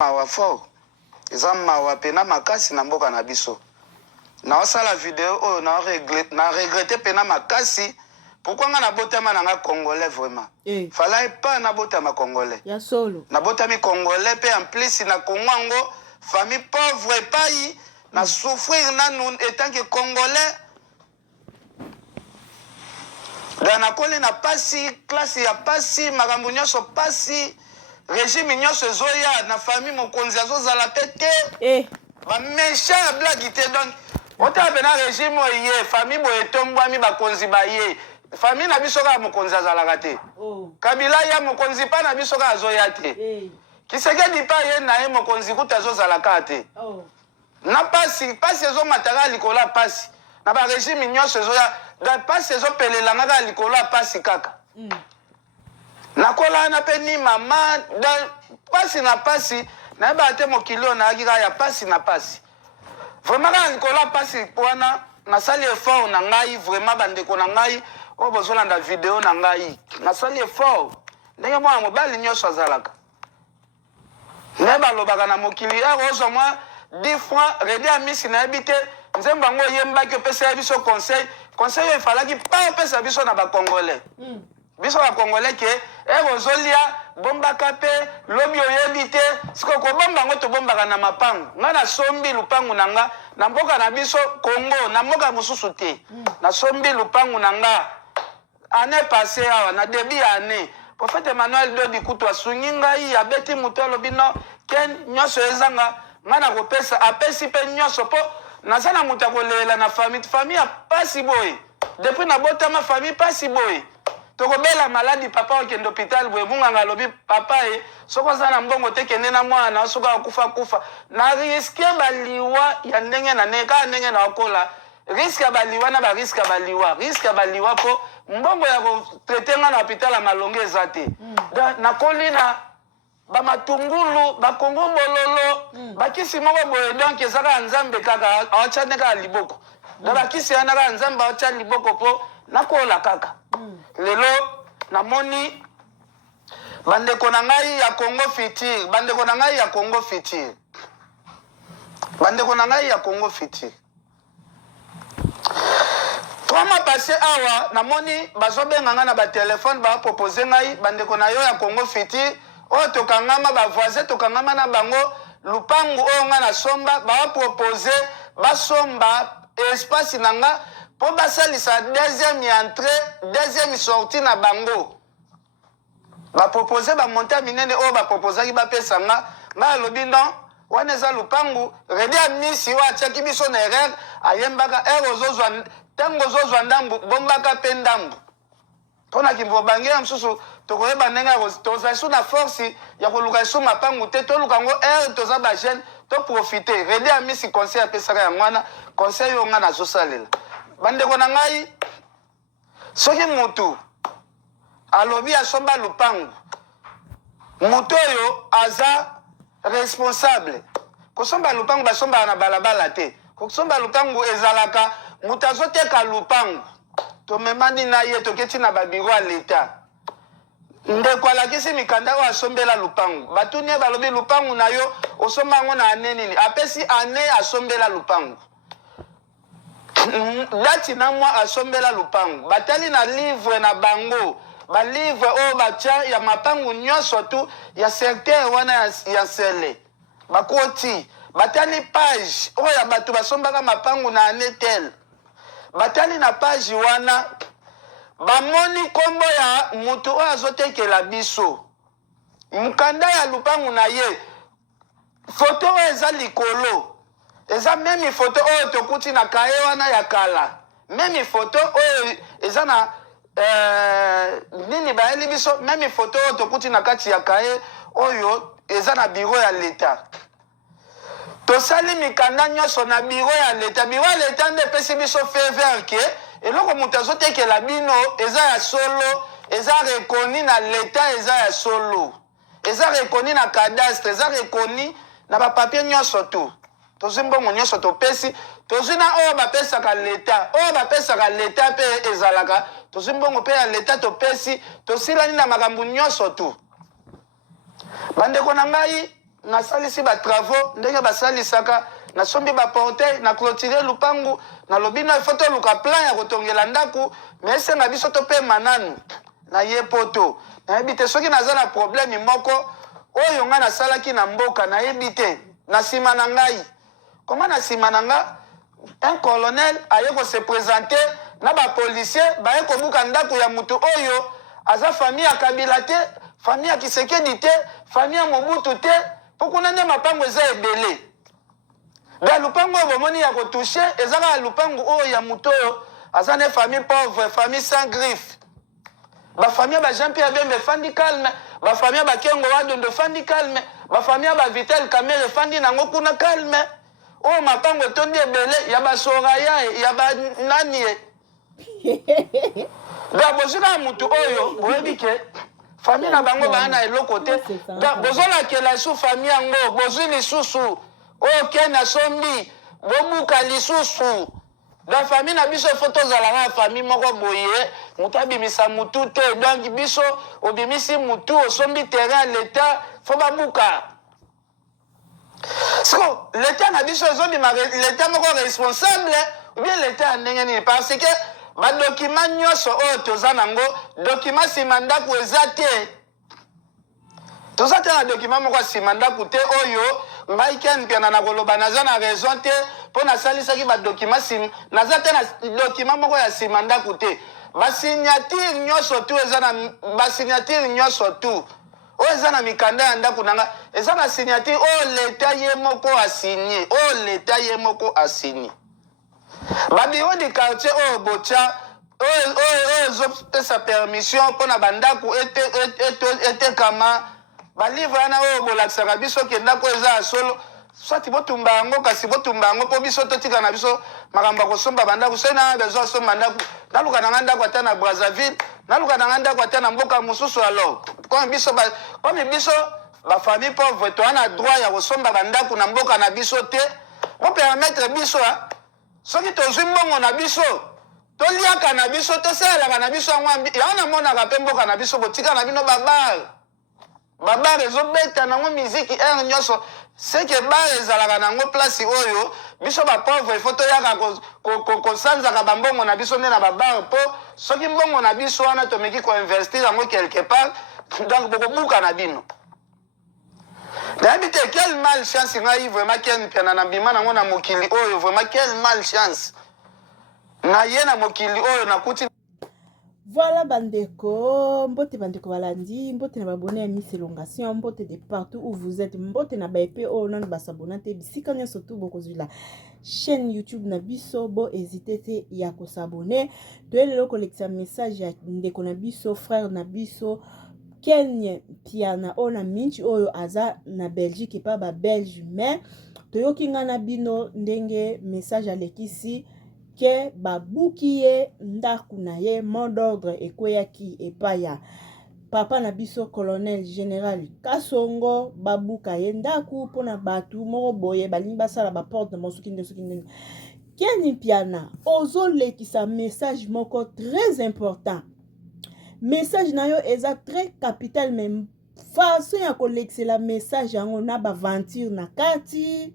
mawa fort eza mawa pena makasi na mboka na biso na osala video oyo na regretter pena makasi pourquoi nga na botama na nga congolais vraiment fallait pas na botama congolais ya solo na botami congolais pe en plus na kongo famille pauvre epai na souffrir nanu etant que congolais na kole na pasi classe ya pasi makambo nyonso pasi régime nyonso ezoya na famille mokonzi azozala pe te baméchant ya blagi te donc otala mpe na régime oyo ye famille boye etombwami bakonzi baye famille na biso kaka mokonzi azalaka te kabila ya mokonzi mpa na biso kaka azoya te kisekedi mpa ye na ye mokonzi kuta azozala kaka te na pasi ezomata kaka likolo ya pasi na barégime nyonso ezoya pasi ezopelelang kaka likolo ya pasi kaka nakola na pe ni mama pasi na pasi nayebaka te mokili oyo nayaki kaka ya pasi na pasi vraiment kaka likolo ya pasi wana nasali effort na ngai vraiment bandeko na ngai oyo bozolanda video na ngai nasali effort ndenge mwana mobali nyonso azalaka nde balobaka na mokili ero ozwa mwa 10 francs redi ya misi nayebi te nzembo yango oyembaki opesa ya biso conseil oyo efalaki pa opesa biso na bacongolais biso bacongolais ke ero ozolia bombaka mpe lobi oyebi te siko kobomba yango tobombaka na mapangu nga nasombi lupangu na nga na mboka na biso congo na mboka mosusu te nasombi lupangu na nga année passé awa na début ya année prophète Emmanuel Dodi Kutu asungi ngai abeti moto alobi no ken nyonso ezanga nga na kopesa apesi mpe nyonso mpo naza na moto akolela na famille ya pasi boye depuis nabotama famille pasi boye tokobela maladi papa okende hôpital boye munganga alobi papa ye soko aza na mbongo te kende na mwana soki akufa na riske baliwa ya ndenge na ndenge kaka ndenge na okola riske ya baliwa na bariske ya baliwa mpo mbongo ya kotraite nga na hôpital ya malonge eza te nakoli na bamatungulu bakongo bololo bakisi moko boye donc eza kaka nzambe kaka aotya nde kaka liboko na bakisi wana kaka nzambe aotya liboko mpo nakola kaka lelo namoni bandeko na ngai ya Congo Futur bandeko na ngai ya Congo Futur 3 mois passé awa namoni bazobenga nga na batelefone bapropose ngai bandeko na yo ya Congo Futur oyo tokangama bavoisin tokangama na bango lupangu oyo nga na somba bapropose basomba espace na nga mpo basalisa deuxième entrée deuxième sortie na bango bapropose bamonte minene oyo bapropozaki bapesa nga alobi non wana eza lupangu redi ya misi oyo atiaki biso na erreur ayembaka ntango ozozwa ndambu bombaka mpe ndambu mpona kimbo bange ya mosusu tokoyeba ndenge tozali su na force ya koluka esu mapangu te toluka yango ere toza bagene toprofite redi ya misi conseil apesaka yango wana conseil oyo nga nazosalela bandeko na ngai soki mutu alobi asomba lupangu mutu oyo aza responsable kosomba lupangu basombaka na balabala te kosomba lupangu ezalaka mutu azoteka lupangu tomemani na ye toketi na babiro ya leta ndeko alakisi mikanda oyo asombela lupangu batuni ye balobi lupangu na yo osomba yango na ane nini apesi ane asombela lupangu dati na mwa asombela lupangu batali na livre na bango balivre oyo batya ya mapangu nyonso tu ya secteur wana ya sele bakoti batali page oyo ya bato basombaka mapangu na ane tel batali na page wana bamoni nkombo ya mutu oyo azotekela biso mukanda ya lupangu na ye foto oyo eza likolo eza memi foto oyo tokuti na kaye wana ya kala memi foto oyo eza na nini bayeli biso memi foto oyo tokuti na kati ya kaye oyo eza na biro ya leta tosali mikanda nyonso na biro ya leta nde epesi biso feu vert ke eloko moto azotekela bino eza ya solo eza rekoni na leta eza ya solo eza rekoni na cadastre eza rekoni na bapapie nyonso tu tozwi mbongo nyonso topesi tozwi na oyo bapesaka leta mpe ezalaka tozwi mbongo mpe ya leta topesi tosilani na makambo nyonso tu bandeko na ngai na salisi ba travaux ndenge basalisaka na sombi ba portail na clôturer lupangu na lobina photo luka plan ya kotongela ndaku mais senga biso to pe mananu na yepoto na ebite soki naza na problème moko oyo nga na salaki na mboka na ebite na sima na ngai comment na sima na nga un colonel aye ko se présenter na ba policier baye ko buka ndaku ya mutu oyo aza famille ya Kabila te famille ya Kisekedi te famille ya Mobutu te pokuna nde mapango eza ebele ga lupango bomoni ya kotouche ezaka lupango oyo ya mutu oyo aza ne famille pauvre famille sans griffe ba famille ba Jean-Pierre Bembe fandi calme ba famille ba Kengo Wadondo fandi calme ba famille ba Vitel Kamere fandi nango kuna calme o mapango tondi ebele ya ba Soraya ya ba nani da bozika mutu oyo boyebike famille na bango bana eloko te da bozola kela su famille yango bozwi lisusu oyo kena sombi bobuka lisusu da famille na biso foto zalanga famille moko boye mutu abimisa mutu te donc biso obimisi mutu osombi terrain l'état fo babuka siko l'état na biso ezobima l'état moko responsable ou bien l'état ndenge nini parce que ba document nyonso oyo toza nango document nsima ndaku eza te toza te na document moko nsima ndaku te oyo ngai ken mpiana na koloba naza na raison te mpo nasalisaki badocument nsima naza te na document moko ya nsima ndaku te basignature nyonso tu eza na basignature nyonso tu oyo eza na mikanda ya ndaku na nga eza na signature oyo leta ye moko asigne oyo leta ye moko asigne babiro di quartier oyo botia oyo ezopesa permission mpona bandako etekama balivre wana oyo bolakisaka biso ke ndako eza ya solo swati botumba yango kasi botumba yango mpo biso totika na biso makambo ya kosomba bandako soki nanga besoin asomba ndako naluka nanga ndako ata na Brazzaville naluka nanga ndako ata na mboka mosusu alors comme biso bafamille pauvre toza na droit ya kosomba bandako na mboka na biso te bopermettre biso soki tozwi mbongo na biso toliaka na biso tosalelaka na biso yango yango namonaka mpe mboka na biso botika na bino babare ezobeta nango miziki ere nyonso seke bare ezalaka nango place oyo biso bapauvre ifo toyaka kosanzaka bambongo na biso nde na babare mpo soki mbongo na biso wana tomeki koinvestir yango quelque part donc bokobuka na bino nayebi te quelle malchance ngai vraiment ken piana na mbima nango na mokili oyo vraiment quelle malchance na ye na mokili oyo nakuti. Voilà bandeko, mbote bandeko balandi, mbote na babone ya Miss Elongation, mbote de partout où vous êtes, mbote na baepe o non basabonate, bisika nyo surtout boko la chaîne YouTube na biso, bo hésité te ya ko s'abonner. Toyele lo kolekisa message ya ndeko na biso, frère na biso, Kenya Piana ona minchi oyo aza na Belgique pa ba Belge mais toyoki nga na bino ndenge message alekisi ke babuki ye ndaku na ye mot d'ordre ekweyaki epaya papa na biso colonel général Kasongo babuka ye ndaku mpona batu moko boye balingi basala baporte na mosuki nde Kenya Piana ozolekisa message moko très important. Message na yo eza très capital même façon ya kolekisela message yango na baventure na kati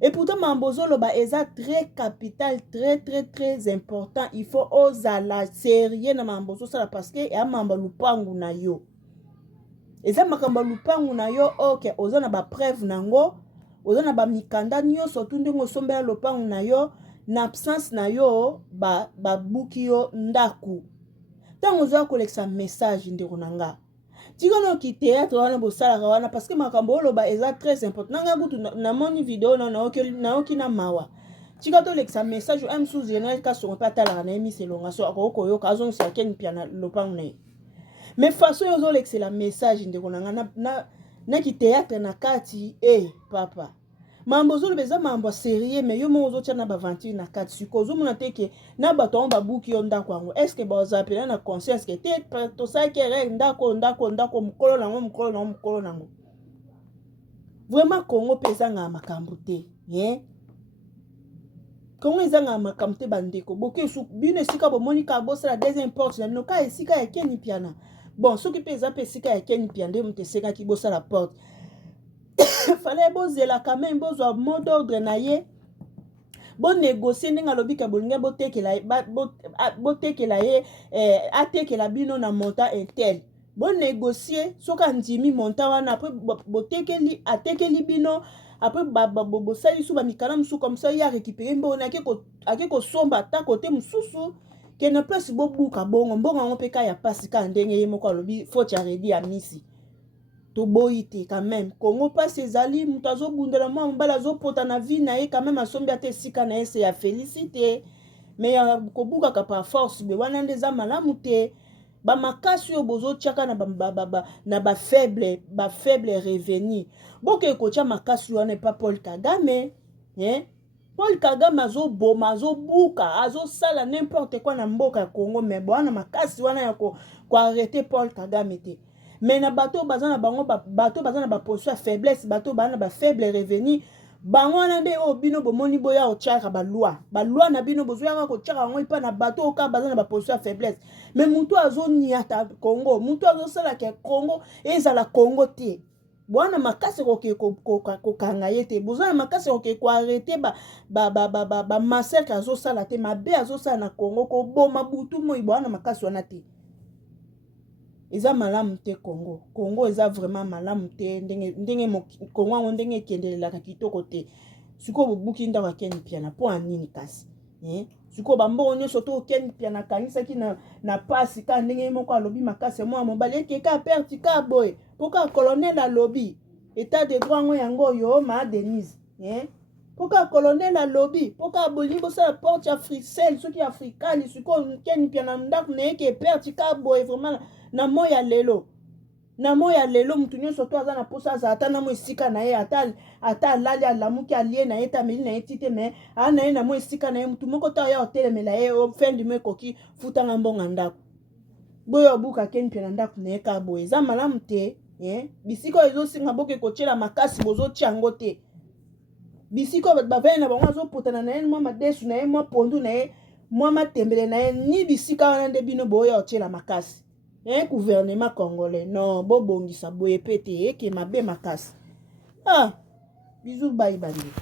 et pourtant mambozolo ba eza très capital très important. Il faut ozala sérieux na mambozo sala parce que ya mamba lupangu na yo eza makamba lupangu na yo ok ozana ba preuve nango ozana ba mikanda nyonso tu ndenge sombela lupangu na yo na absence na yo ba buki yo ndaku. Tant on a collecté message ndeko nanga tikano ki théâtre wana bosala wana parce que makambo loba eza très important nanga butu na moni vidéo na okina mawa tikato lekisa message am sous général ka so pa tala na Miss Elongation akoko yo kazo sa Kenya Piana lopang na mais façon yo zo lekisa la message ndeko nanga na ki théâtre na kati papa mambo zo beza mambo sérieux mais yo mo zo tia na baventure na kati sikozo mona teke na bato ba buki yo ndako yango est ce que ba zapela na conscience que te to sa ke re ndako mukolo nango vraiment Congo pesa nga makambo te Congo ezanga makambo te bandeko boke su bino sika bo monika bosa la deuxième porte na noka esika ya Kenya Piana bon soki pesa pe sika ya Kenya Piana nde muteseka ki bosa la porte fallait bozela quand même bozwa mot d'ordre na ye bon négocier ndenge alobika bolinga botekela ye atekela bino na montant intel bon négocier soka ndimi montant wana après botekeli atekeli bino après bosali su bamikala mosusu comme ça ya récupérer mbona ake kosomba ata kote mosusu ke na place bobuka bongo mbongo yango mpe ka ya pasi ka ndenge ye moko alobi faute ya redi ya misi toboyi te quand même Congo passe ezali moto azobundela mwa mobali azopota na vie na ye quand même asombi ata esika na ye se ya félicité mais kobukaka par force be wana nde eza malamu te bamakasi oyo bozotiaka na bafaible revenu boke kotia makasi wana epa Paul Kagame Paul Kagame azoboma azobuka azosala n'importe quoi na mboka ya Congo mais wana makasi wana ya koarrete Paul Kagame te mais na bato bazana bango bato bazana ba position ya faiblesse bato bana ba faible revenu bango wana nde o bino bomoni boya otiaka baloi na bino bozoyaka kotiaka ngo ipa na bato oka bazana ba position ya faiblesse mais mutu azoniata Congo mutu azosala ke Congo ezala Congo te bwana makasi kokanga ye te bozana makasi koarrete ba massacre azosala te mabe azosala na Congo koboma butu moi bwana makasi wana te eza malamu te Congo eza vraiment malamu te ndenge Congo yango ndenge ekendelelaka kitoko te sikoyo bobuki ndako akeni piana mpo anini kasi sikoyo bambongo nyonso to okeni piana akanisaki na pasi ka ndenge moko alobi makasi mwa mobali ekeka aperti ka boye mpo ka colonel alobi état de droit yango oyo ma Denise mpo ka colonel alobi mpo ka bolingi bosala porte africaine soki afrikani sikoyo keni piana ndako na yeke eperti ka boye vraiment na moya lelo mutu nyonso to aza na posa aza ata na mo esika na ye ata alali alamuki alie na ye tameli na ye tite me ana ye na mo esika na ye mutu moko to aya otelemela ye fin du mois ekoki futanga mbonga ndako boyo obuka keni mpe na ndako na ye ka boye eza malamu te bisika oyo ezosinga boke kotiela makasi bozotia yango te bisika oyo bavele na bango azoputana na ye mwa madesu na ye mwa pondu na ye mwa matembele na ye ni bisika wana nde bino boya otiela makasi gouvernement congolais non bobongisa boye pe te eke mabe makasi bisous bye bandi